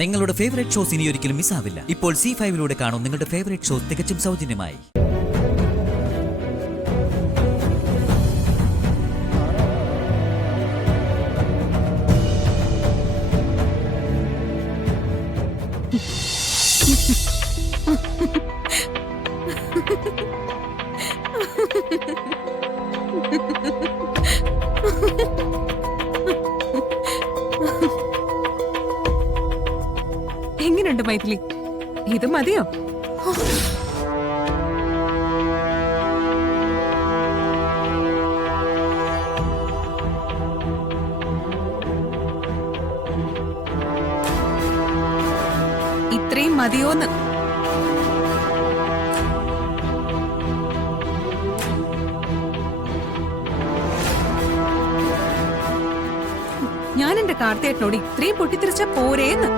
നിങ്ങളുടെ favourite shows ഇനി ഒരിക്കലും മിസ്സാവില്ല. ഇപ്പോൾ C5 കാണും നിങ്ങളുടെ ഫേവറേറ്റ് ഷോസ് തികച്ചും സൗജന്യമായി. എങ്ങനെയുണ്ട് മൈഥിലി? ഇത് മതിയോ? ഇത്രയും മതിയോന്ന്? ഞാൻ എന്റെ കാർത്തിയേട്ടനോട് ഇത്രയും പൊട്ടിത്തെറിച്ച പോരേന്ന്.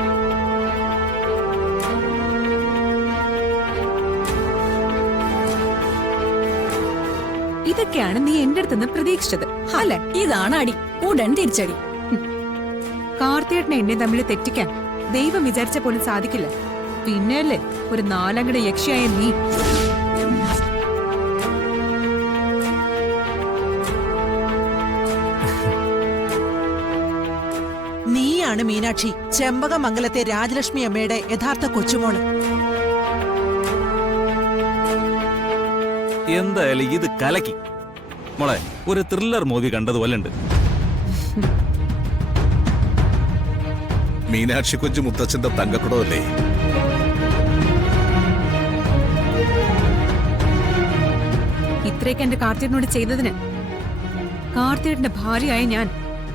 ഇതൊക്കെയാണ് നീ എന്റെ അടുത്തുനിന്ന് പ്രതീക്ഷിച്ചത് അല്ലെ? ഇതാണ് അടി, ഉടൻ തിരിച്ചടി. കാർത്തിയേട്ടനെ എന്നെ തമ്മിൽ തെറ്റിക്കാൻ ദൈവം വിചാരിച്ച പോലും സാധിക്കില്ല. പിന്നെയല്ലേ ഒരു നാലങ്കട യക്ഷിയായ നീ. നീയാണ് മീനാക്ഷി, ചെമ്പകമംഗലത്തെ രാജലക്ഷ്മി അമ്മയുടെ യഥാർത്ഥ കൊച്ചുമോള്. എന്തായാലും ഇത് കലക്കി മോളെ. ഒരു ത്രില്ലർ മൂവി കണ്ടതുപോലുണ്ട്. മീനാക്ഷി കൊച്ചു മുത്തച്ഛന്റെ തങ്കക്കുടമല്ലേ? ഇത്രയൊക്കെ എന്റെ കാർത്തിയേട്ടനോട് ചെയ്തതിന് കാർത്തിയേട്ടന്റെ ഭാര്യയായ ഞാൻ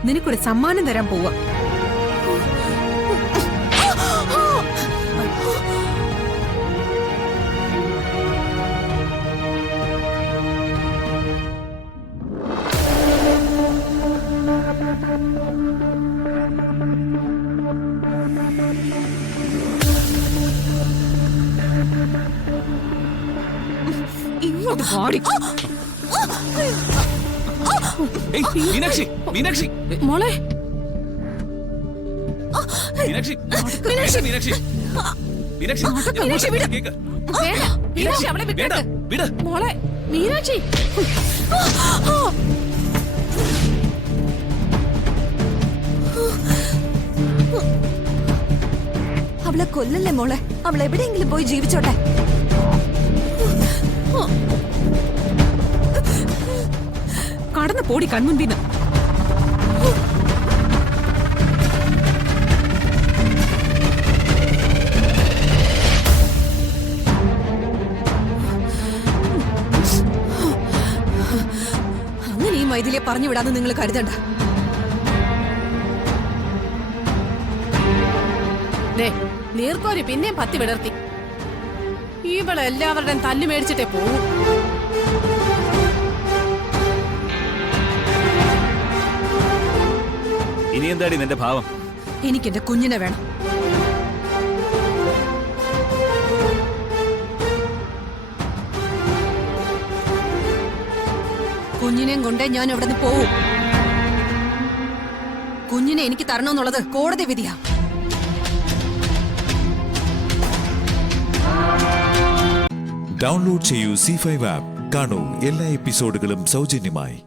നിനക്കൊരു സമ്മാനം തരാൻ പോവാ. ഇങ്ങോട്ട് പാടി. മീനാക്ഷി, മീനാക്ഷി, മോളെ, മീനാക്ഷി, മീനാക്ഷി, മീനാക്ഷി, മീനാക്ഷി, വിട്. കേക്ക്. വേണ്ട, മീനാക്ഷി അവളെ വേണ്ട, വിട്ടേക്ക്. വിട്. മോളെ, മീനാക്ഷി. അവളെ കൊല്ലല്ലേ മോളെ, അവൾ എവിടെയെങ്കിലും പോയി ജീവിച്ചോട്ടെ. കടന്നു പോടി കൺമുൻപിന്ന്. അങ്ങനെ ഈ മൈഥിലിയെ പറഞ്ഞു വിടാന്ന് നിങ്ങൾ കരുതണ്ട. നീർക്കോരി പിന്നെയും പത്തി വിടർത്തി. ഇവളെ എല്ലാവരുടെയും തല്ലു മേടിച്ചിട്ടേ പോവും. ഇനി എന്താടി നിന്റെ ഭാവം? എനിക്കെന്റെ കുഞ്ഞിനെ വേണം. കുഞ്ഞിനെയും കൊണ്ടേ ഞാൻ അവിടെ നിന്ന് പോവും. കുഞ്ഞിനെ എനിക്ക് തരണമെന്നുള്ളത് കോടതി വിധിയാ. ഡൗൺലോഡ് ചെയ്യൂ C5 ആപ്പ്. കാണൂ എല്ലാ എപ്പിസോഡുകളും സൗജന്യമായി.